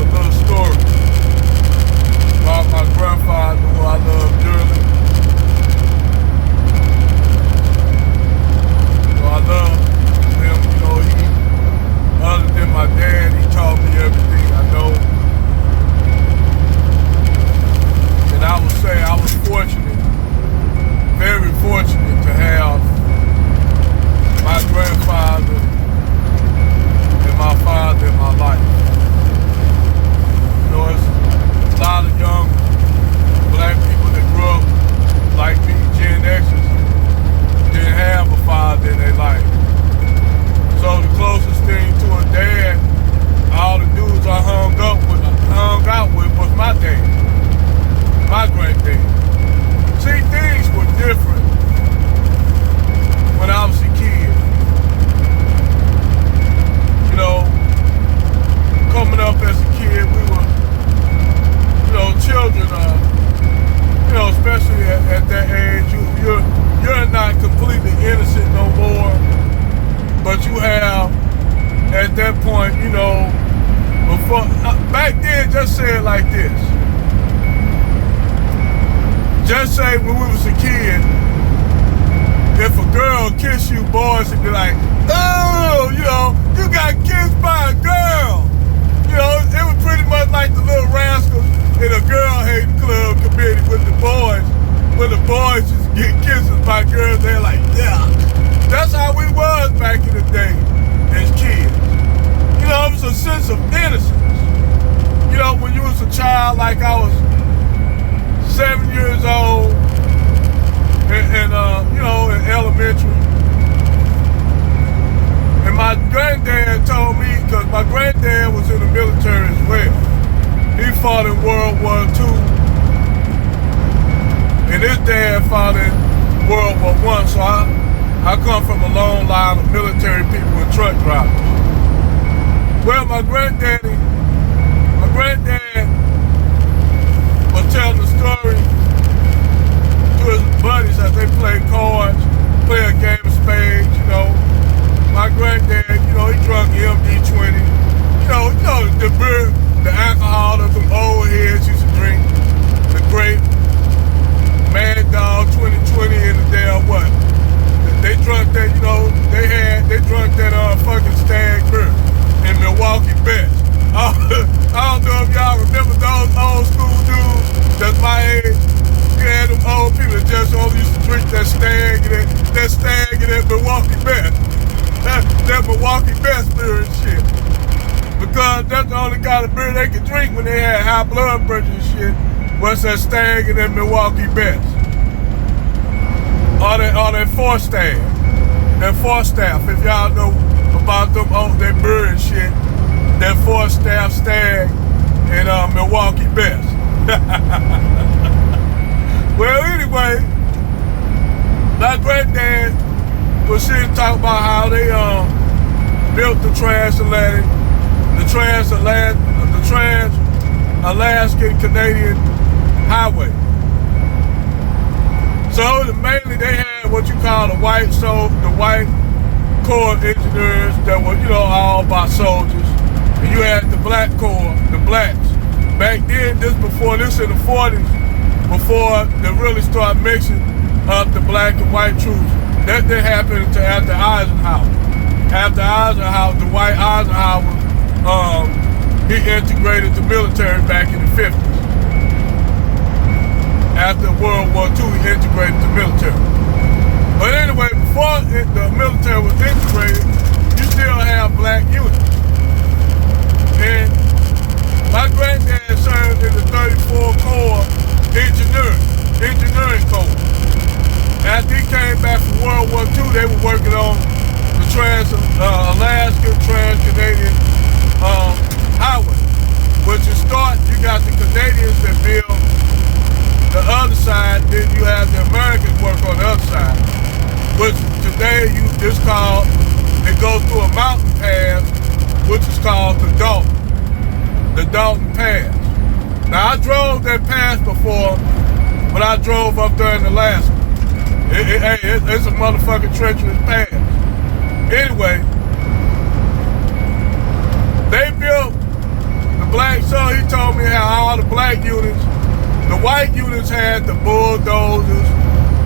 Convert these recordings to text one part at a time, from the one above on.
a little story about my grandfather, who I love dearly. So I love him, other than my dad, he taught me everything I know. And I would say I was fortunate, very fortunate to have my grandfather and my father in my life. It's a lot of young black people that grew up like me, Gen Xers, didn't have a father in their life. So the closest thing to a dad, all the dudes I hung out with was my dad, my granddad. See, things were different when I was a kid. Coming up as a kid, we were, children, especially at that age, you're not completely innocent no more, but you have, at that point, before, back then, just say it like this. Just say when we was a kid, if a girl kissed you, boys would be like, oh, you got kissed by a girl. It was pretty much like the Little Rascals in a girl hating club committee with the boys. When the boys just get kisses by girls, they're like, yeah. That's how we was back in the day as kids. It was a sense of innocence. When you was a child, like I was 7 years old, and in elementary. And my granddad told me, because my granddad was in the military as well. He fought in World War II. And his dad fought in World War I. So I come from a long line of military people and truck drivers. Well, my granddad was telling the story to his buddies as they played cards, play a game of spades, My granddad, he drunk MD-20. The beer, the alcohol that them old heads used to drink. The great Mad Dog 2020 and the damn what. They drunk that, they drunk that fucking Stag beer in Milwaukee Best. I don't know if y'all remember those old school dudes that's my age. You had them old people that just only used to drink that Stag and that Milwaukee Best. That Milwaukee Best beer and shit. Because that's the only kind of beer they could drink when they had high blood pressure and shit, was that Stag and that Milwaukee Best. Or that Forstaff. That Forstaff, if y'all know about them, that beer and shit, that Forstaff Stag and Milwaukee Best. Well, anyway, my granddad was sitting talking about how they built the Trans-Alaskan Canadian Highway. So mainly they had what you call the white Corps engineers that were, all by soldiers. And you had the black Corps, the blacks. Back then, in the 40s, before they really started mixing up the black and white troops. That didn't happen until after Eisenhower. After Eisenhower, the white Eisenhower, he integrated the military back in the 50s. After World War II, he integrated the military. But anyway, before the military was integrated, you still have black units. And my granddad served in the 34th Corps Engineering Corps. After he came back from World War II, they were working on the Trans-Alaskan Trans-Canadian Highway. Which you got the Canadians that build the other side, then you have the Americans work on the other side. Which today it goes through a mountain pass, which is called the Dalton Pass. Now I drove that pass before, but I drove up there in Alaska. It's a motherfucking treacherous pass. Anyway, they built the black black units. The white units had the bulldozers.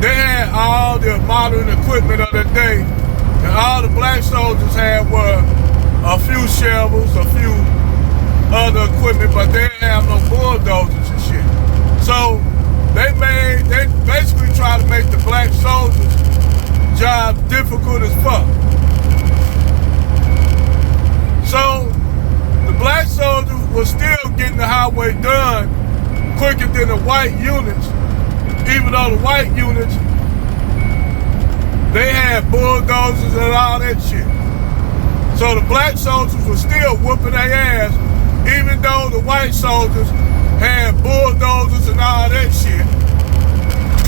They had all the modern equipment of the day. And all the black soldiers had were a few shovels, a few other equipment, but they didn't have no bulldozers and shit. So they basically tried to make the black soldiers' job difficult as fuck. So the black soldiers were still getting the highway done quicker than the white units, even though the white units, they had bulldozers and all that shit. So the black soldiers were still whooping their ass, even though the white soldiers had bulldozers and all that shit.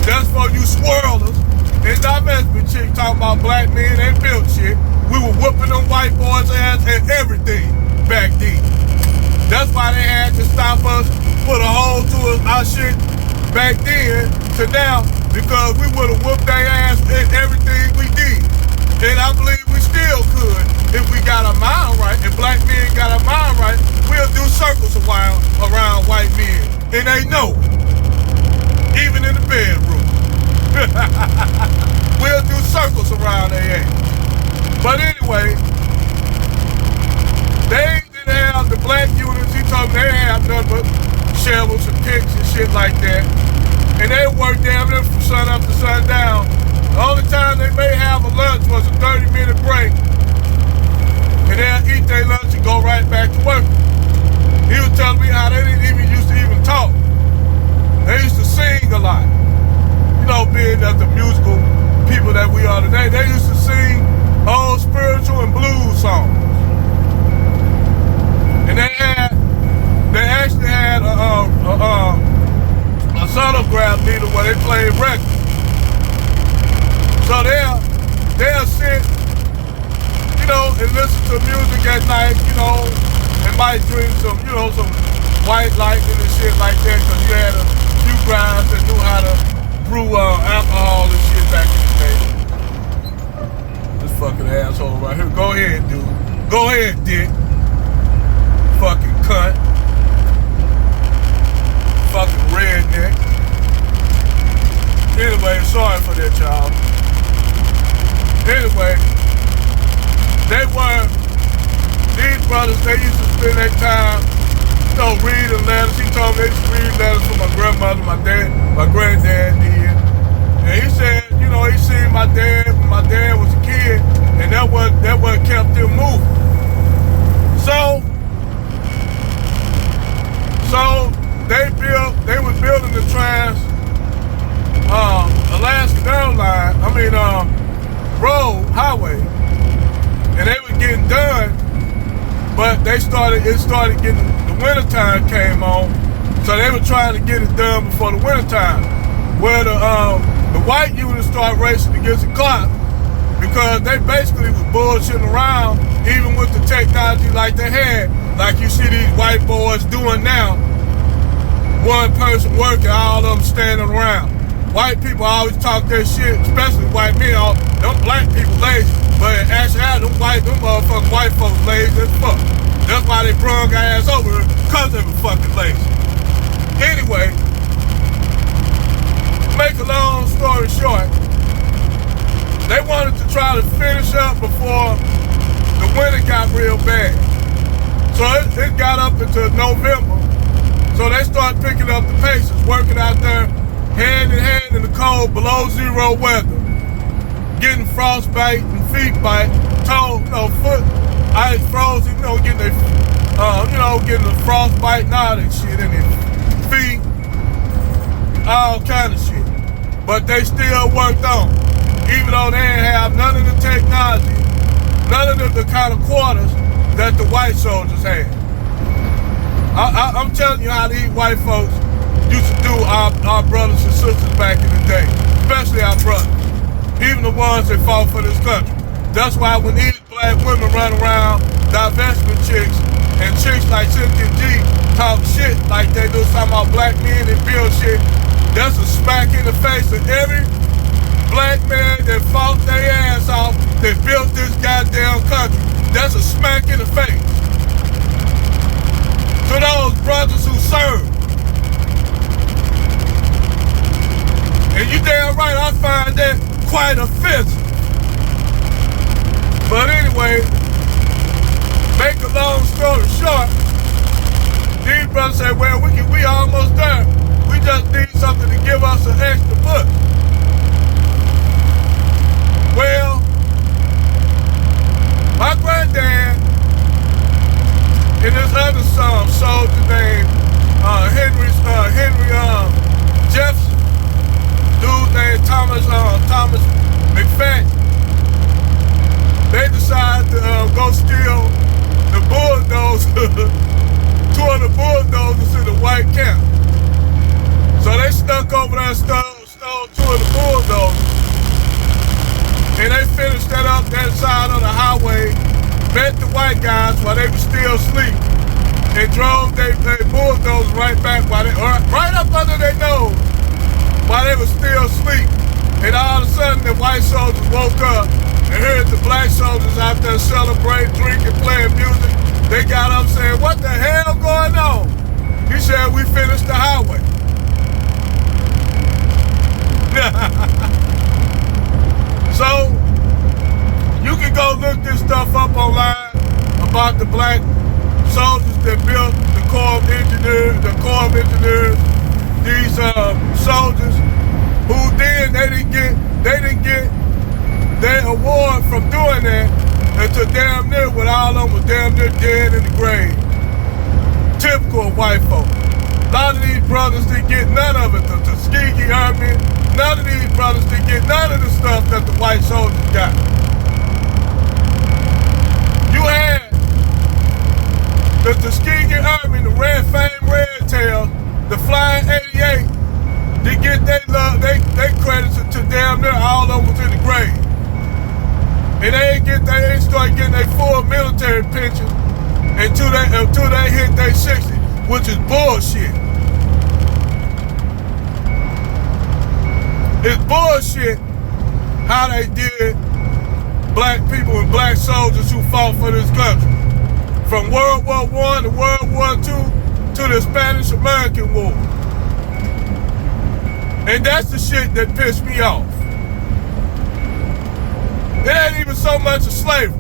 That's for you swirlers. And divestment chicks talking about black men ain't built shit. We were whooping them white boys' ass and everything back then. That's why they had to stop us, put a hole to our shit back then to now, because we would have whooped their ass in everything we did. And I believe we still could if we got our mind right. If black men got our mind right, we'll do circles a while around white men. And they know it. Even in the bedroom. We'll do circles around their ass. But anyway, they didn't have the black units. He told me they didn't have nothing but shovels and picks and shit like that. And they worked damn near from sun up to sundown. The only time they may have a lunch was a 30-minute break. And they'll eat their lunch and go right back to work. He was telling me how they didn't even used to even talk. They used to sing a lot. You know, being that the musical people that we are today, they used to sing old spiritual and blues songs. And they actually had a sonograph needle where they played records. So they'll sit, you know, and listen to music at night, you know, and might drink some, you know, some white lightning and shit like that, because you had a few guys that knew how to brew alcohol and shit back in the day. This fucking asshole right here. Go ahead, dude. Go ahead, dick. Fucking cunt. Fucking redneck. Anyway, sorry for that, y'all. Anyway, these brothers, they used to spend their time, you know, reading letters. He told me they used to read letters from my grandmother, my dad, my granddad did. And he said, you know, he seen my dad when my dad was a kid, and that what kept them moving. So they was building the Alaska Airline, road, highway, and they were getting done, but it started getting, the wintertime came on, so they were trying to get it done before the wintertime, where the white units started racing against the clock, because they basically was bullshitting around, even with the technology like they had, like you see these white boys doing now, one person working, all of them standing around. White people always talk their shit, especially white men. Them black people lazy, but actually, them motherfucking white folks lazy as fuck. That's why they brung our ass over here, because they were fucking lazy. Anyway, make a long story short, they wanted to try to finish up before the winter got real bad. So it got up into November. So they started picking up the paces, working out there hand in hand in the cold, below zero weather, getting frostbite and feet bite, toe, foot ice frozen, getting getting the frostbite and all that shit in their feet, all kind of shit. But they still worked on, even though they didn't have none of the technology, none of the kind of quarters that the white soldiers had. I'm telling you how these white folks used to do our brothers and sisters back in the day, especially our brothers, even the ones that fought for this country. That's why when these black women run around, divestment chicks, and chicks like Cynthia G talk shit like they do, talking about black men and build shit, that's a smack in the face of every black man that fought their ass off, that built this goddamn country. That's a smack in the face. To those brothers who served, that quite offensive. But anyway, make a long story short, these brothers say, well, we almost done. We just need something to give us an extra push. Well, my granddad and his other son, soldier named Henry Jefferson, dude named Thomas McFadden. They decided to go steal the bulldozers, two of the bulldozers in the white camp. So they snuck over there and stole two of the bulldozers. And they finished that up that side of the highway, met the white guys while they were still asleep, and drove their bulldozers right back right up under their nose while they were still asleep. And all of a sudden the white soldiers woke up and heard the black soldiers out there celebrating, drinking, playing music. They got up saying, what the hell going on? He said, we finished the highway. So, you can go look this stuff up online about the black soldiers that built the Corps of Engineers, these soldiers who then they didn't get their award from doing that until damn near when all of them was damn near dead in the grave. Typical of white folk. A lot of these brothers didn't get none of it. The Tuskegee Airmen, none of these brothers didn't get none of the stuff that the white soldiers got. You had the Tuskegee Airmen, the Red Fame Red Tails, the Flying 88, they get their love, they credits to damn near all of them was in the grave. And they ain't start getting their full military pension until they hit their 60, which is bullshit. It's bullshit how they did black people and black soldiers who fought for this country. From World War I to World War II to the Spanish-American War. And that's the shit that pissed me off. It ain't even so much of slavery.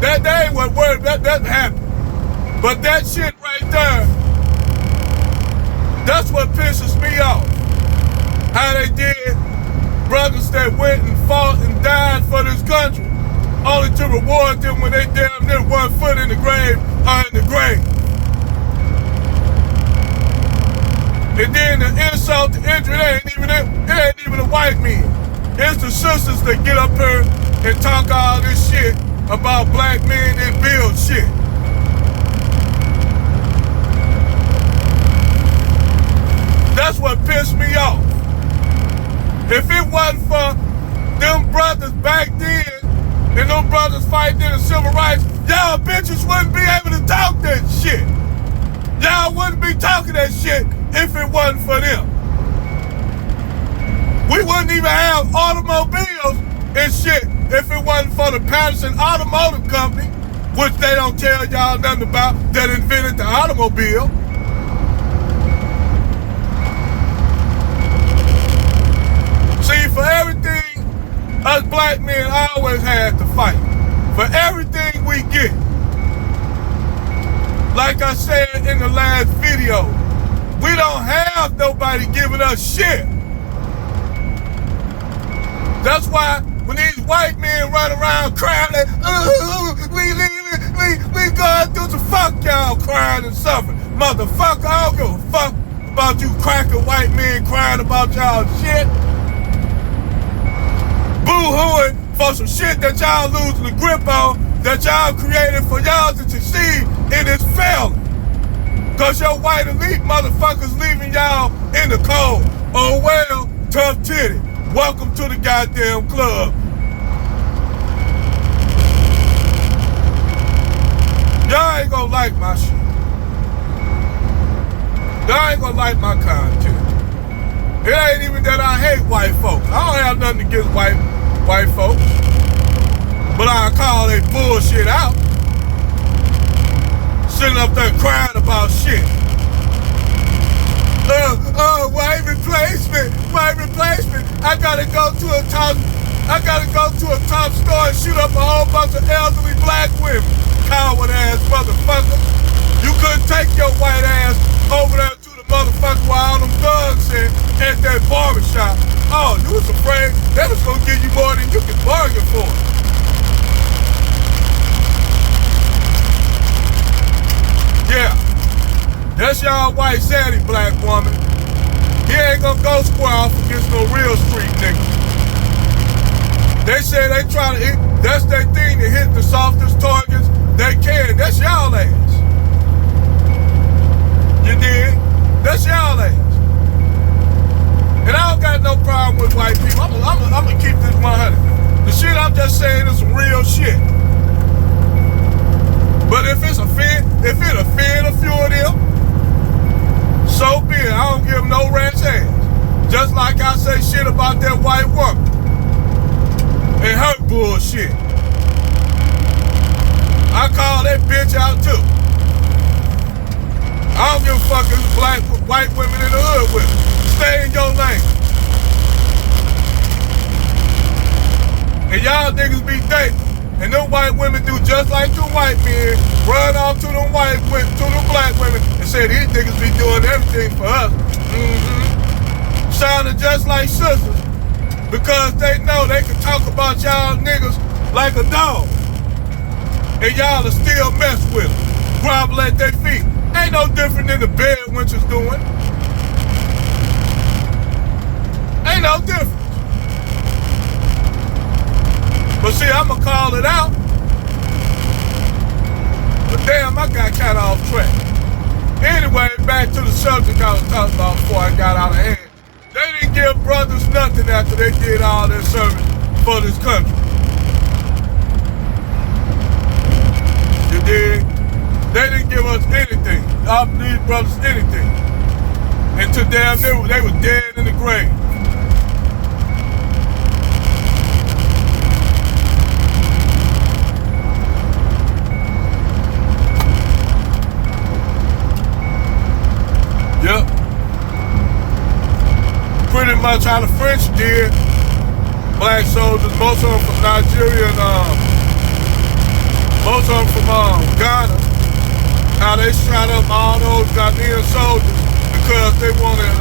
That ain't what word that happened. But that shit right there, that's what pisses me off. How they did brothers that went and fought and died for this country, only to reward them when they damn near 1 foot in the grave or in the grave. And then the insult to injury, it ain't even the white men. It's the sisters that get up here and talk all this shit about black men and build shit. That's what pissed me off. If it wasn't for them brothers back then and them brothers fighting in the civil rights, y'all bitches wouldn't be able to talk that shit. Y'all wouldn't be talking that shit if it wasn't for them. We wouldn't even have automobiles and shit if it wasn't for the Patterson Automotive Company, which they don't tell y'all nothing about, that invented the automobile. See, for everything, us black men always had to fight. For everything we get. Like I said in the last video, we don't have nobody giving us shit. That's why when these white men run around crying, like, we going through some fuck y'all crying and suffering. Motherfucker, I don't give a fuck about you cracker white men crying about y'all shit. Boo-hooing for some shit that y'all losing the grip on, that y'all created for y'all to succeed in this failing. Cause your white elite motherfuckers leaving y'all in the cold. Oh well, tough titty. Welcome to the goddamn club. Y'all ain't gonna like my shit. Y'all ain't gonna like my content. It ain't even that I hate white folks. I don't have nothing against white folks. But I call they bullshit out. Sitting up there crying about shit. White replacement. I gotta go to a top store and shoot up a whole bunch of elderly black women. Coward ass motherfucker. You couldn't take your white ass over there to the motherfucker while all them thugs at that barbershop. Oh, you was afraid that was gonna give you more than you could bargain for. Yeah. That's y'all white zaddy black woman. He ain't gonna go square off against no real street niggas. They say they try to hit, that's their thing, to hit the softest targets they can. That's y'all ass. You dig? That's y'all ass. And I don't got no problem with white people. I'm gonna keep this 100. The shit I'm just saying is some real shit. But if it offend a few of them, so be it. I don't give no rat's ass. Just like I say shit about that white woman and her bullshit. I call that bitch out too. I don't give a fuck if it's white women in the hood with it. Stay in your lane. And y'all niggas be dating. And them white women do just like them white men, run off to them black women and say these niggas be doing everything for us. Mm-hmm. Sounding just like sisters because they know they can talk about y'all niggas like a dog. And y'all will still mess with them, grovel at their feet. Ain't no different than the bed wenches doing. Ain't no difference. But see, I'ma call it out. But damn, I got kind of off track. Anyway, back to the subject I was talking about before I got out of hand. They didn't give brothers nothing after they did all their service for this country. You dig? They didn't give us anything. These brothers anything. And to damn, they were dead in the grave. Yep. Pretty much how the French did black soldiers, most of them from Nigeria and most of them from Ghana. How they shot up all those Ghanaian soldiers because they wanted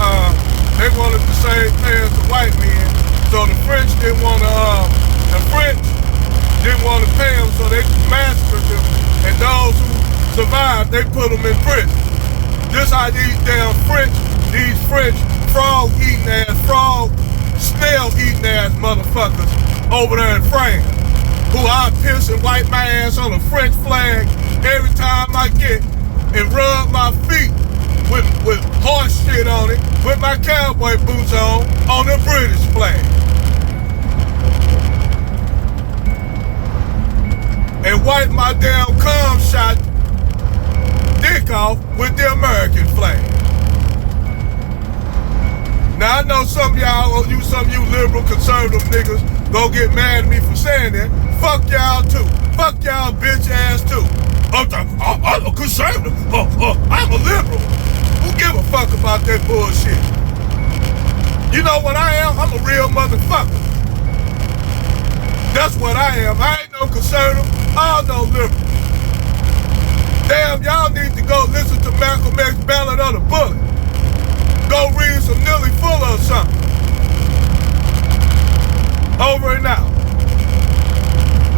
the same pay as the white men. So the French didn't want to pay them, so they massacred them. And those who survived, they put them in prison. Just how these damn these French frog-eating ass, snail-eating ass motherfuckers over there in France, who I piss and wipe my ass on a French flag every time I get and rub my feet with horse shit on it, with my cowboy boots on the British flag. And wipe my damn cum shot dick off with the American flag. Now I know some of you liberal conservative niggas gonna get mad at me for saying that. Fuck y'all too. Fuck y'all bitch ass too. I'm a conservative. I'm a liberal. Who give a fuck about that bullshit? You know what I am? I'm a real motherfucker. That's what I am. I ain't no conservative. I'm no liberal. Damn, y'all need to go listen to Malcolm X Ballad of the Bullet. Go read some Nilly Fuller or something. Over and out.